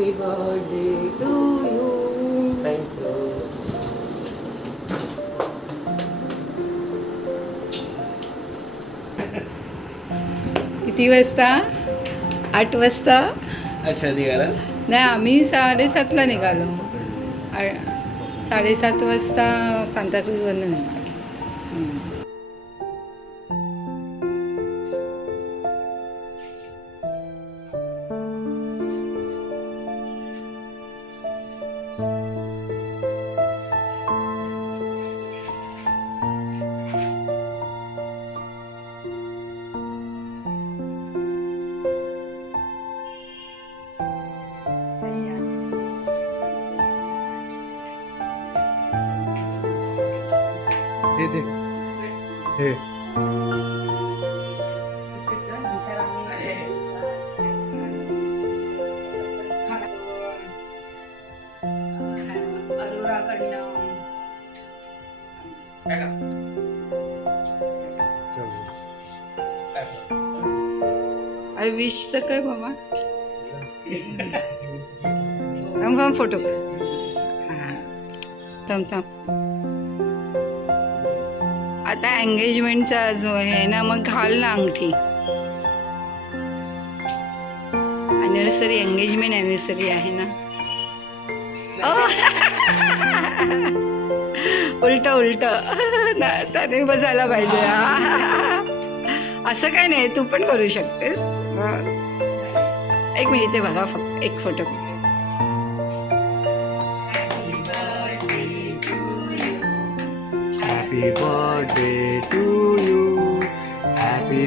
Happy birthday to you. Thank you. किती वाजता? 8 वाजता. अच्छा निघाला. नाही, आम्ही 7:30ला निघालो. 7:30 वाजता सांताक्रूजवरनं निघालो. दे हे अरे विश तर काय बाबा. थांब फोटो. थांब. आता एंगेजमेंटचा जो आहे ना, मग घाल ना अंगठी. अॅनिव्हर्सरी, एंगेजमेंट अॅनिव्हर्सरी आहे ना. उलट त्याने बसायला पाहिजे. असं काय नाही, तू पण करू शकतेस. एक मिनिट, ते बघा फक्त एक photo. Happy birthday to you. Happy